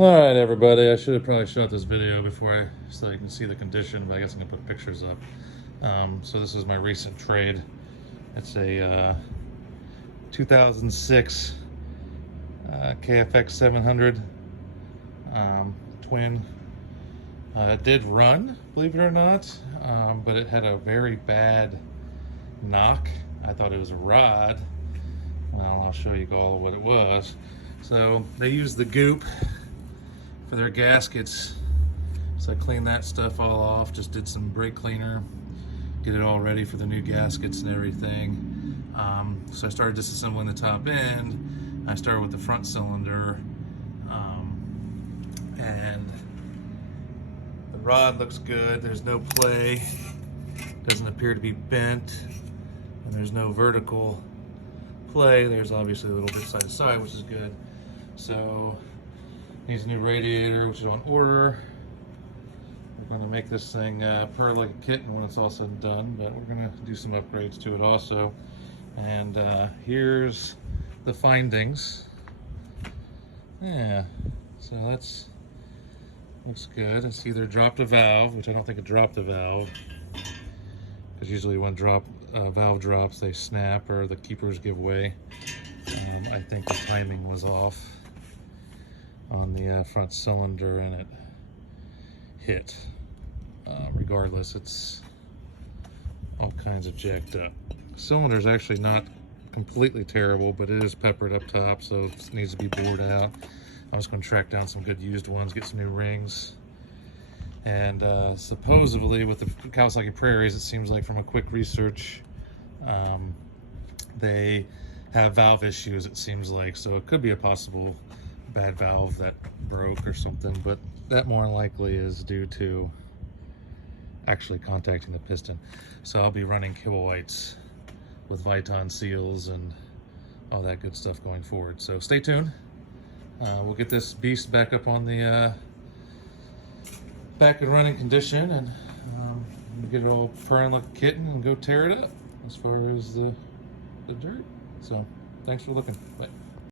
Alright everybody, I should have probably shot this video before so you can see the condition, but I guess I'm gonna put pictures up. So this is my recent trade. It's a 2006 KFX 700 twin. It did run, believe it or not, but it had a very bad knock. I thought it was a rod. Well, I'll show you all what it was. So they used the goop for their gaskets, so I cleaned that stuff all off, just did some brake cleaner, get it all ready for the new gaskets and everything. So I started disassembling the top end. I started with the front cylinder, and the rod looks good. There's no play, doesn't appear to be bent, and there's no vertical play. There's obviously a little bit side to side, which is good. So needs a new radiator, which is on order. We're going to make this thing purr like a kitten when it's all said and done, but we're going to do some upgrades to it also. And here's the findings. Yeah, so that's looks good. It's either dropped a valve, which I don't think it dropped a valve, because usually when valve drops, they snap or the keepers give way. I think the timing was off on the front cylinder and it hit. Regardless, it's all kinds of jacked up. The cylinder's actually not completely terrible, but it is peppered up top, so it needs to be bored out. I was going to track down some good used ones, get some new rings. And supposedly with the Kawasaki Prairies, it seems like from a quick research, they have valve issues, it seems like. So it could be a possible bad valve that broke or something, but that more than likely is due to actually contacting the piston. So I'll be running kibble whites with Viton seals and all that good stuff going forward. So stay tuned. We'll get this beast back up on the back and running condition, and we'll get it all purring like a kitten and go tear it up as far as the dirt. So thanks for looking. Bye.